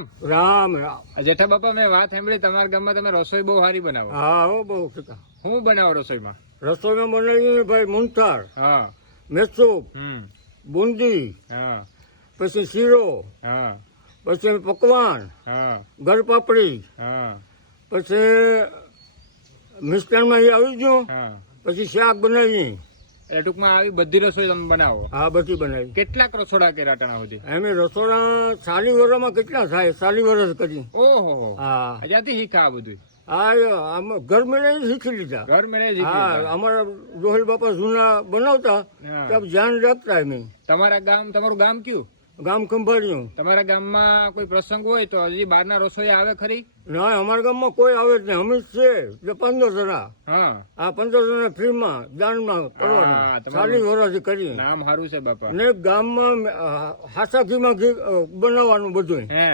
રામ રામ રામ. જેઠા બાપા મેં વાત સાંભળી તમારા ગામમાં તમે રસોઈ બહુ સારી બનાવો. હા હો બહુ ટીકા. શું બનાવો રસોઈમાં? રસોઈમાં બનાવીએ ભાઈ મુંથાર, હા. મેસૂબ, હમ. બુંદી, હા. પછી શીરો, હા. પછી પકવાન, હા. ગળપાપડી, હા. પછી મિષ્ટાનમાં એ આવી ગયું, હા. પછી શાક બનાવીએ. એટલે ટૂંકમાં આવી બધી રસોઈ તમે બનાવો. હા બધી બનાવી. કેટલાક રસોડા કર્યા ટાણા સુધી? અમે રસોડા 40 વર્ષમાં કેટલા થાય? 40 વર્ષ કરી. ઓહો. હા ત્યાંથી શીખા આ બધું? હા ઘર મેળે શીખી લીધા. ઘર મેળે શીખી હા લીધા. અમારા રોહિલ બાપા જૂના બનાવતા હા. ત્યાં ધ્યાન રાખતા અમે. તમારું ગામ કયું? ગામ ખંભાળ્યું. તમારા ગામમાં કોઈ પ્રસંગ હોય તો હજી બહારના રસોઈ આવે ખરી? ના અમારા ગામમાં કોઈ આવે જ નહીં. અમે જ છે એટલે 15 જણા. હા. આ 15 જણા ફ્રીમાં દાનમાં હા, કરવાનું. તમારું 40 વર્ષથી કરીએ. નામ સારું છે બાપા. ને ગામમાં હાસા ઘીમાં ઘી બનાવવાનું બધું. હે